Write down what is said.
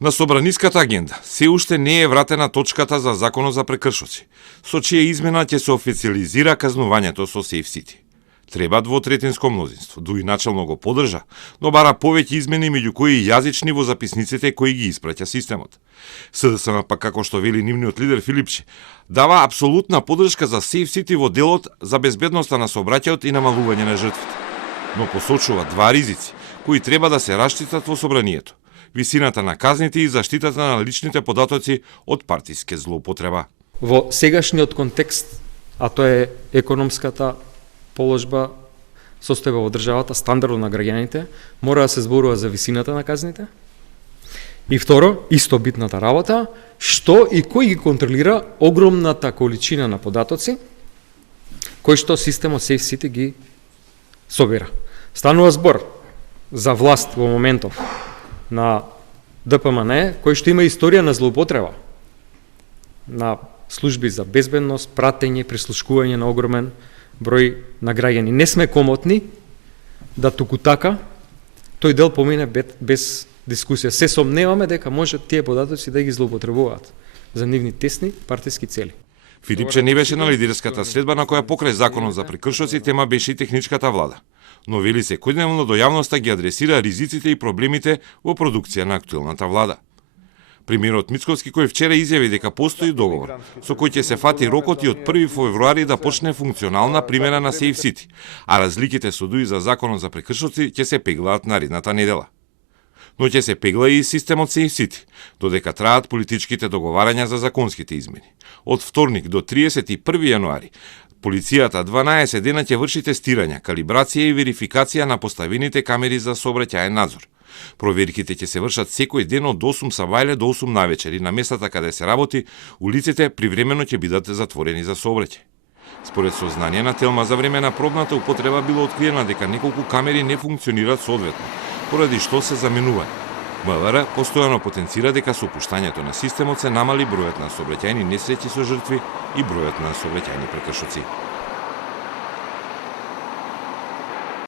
На собраниската агенда се уште не е вратена точката за законот за прекршоци, со чија измена ќе се официализира казнувањето со Safe City. Треба двотретинско мнозинство, дуи начелно го поддржа, но бара повеќе измени меѓу кои јазични во записниците кои ги испраќа системот. СДСМ, пак како што вели нивниот лидер Филипче, дава апсолутна поддршка за Safe City во делот за безбедноста на сообраќајот и намалување на жртвите. Но посочува два ризици кои треба да се раштитат во собранието: висината на казните и заштитата на личните податоци од партиска злоупотреба. Во сегашниот контекст, а тоа е економската положба, состојба во државата, стандардот на граѓаните, мора да се зборува за висината на казните. И второ, исто битната работа, што и кој ги контролира огромната количина на податоци кои што системот Safe City ги собира. Станува збор за власт во моментов на ДПМН, кој што има историја на злоупотреба на служби за безбедност, пратење, прислушкување на огромен број на граѓани. Не сме комотни да туку така тој дел помине без дискусија. Се сомневаме дека може тие податоци да ги злоупотребуваат за нивни тесни партиски цели. Филипче не беше на лидерската средба на која покрај законот за прекршоци тема беше и техничката влада. Но вели секојдневно до јавноста ги адресира ризиците и проблемите во продукција на актуелната влада. Премиерот Мицковски, кој вчера изјави дека постои договор со кој ќе се фати рокот и од 1 февруари да почне функционална примена на Safe City, а разликите со дуи за законот за прекршоци ќе се пеглаат наредната недела. Но ќе се пегла и системот Safe City, додека траат политичките договарања за законските измени. Од вторник до 31 јануари полицијата 12 дена ќе врши тестирање, калибрација и верификација на поставените камери за сообраќаен надзор. Проверките ќе се вршат секој ден од 8 сабајле до 8 навечер и на местата каде се работи, улиците привремено ќе бидат затворени за сообраќај. Според сознание на Телма, за време на пробната употреба било откриено дека неколку камери не функционираат соодветно, поради што се заменуваат. МВР постојано потенцира дека со опуштањето на системот се намали бројот на сообраќајни несреќи со жртви и бројот на сообраќајни прекршоци.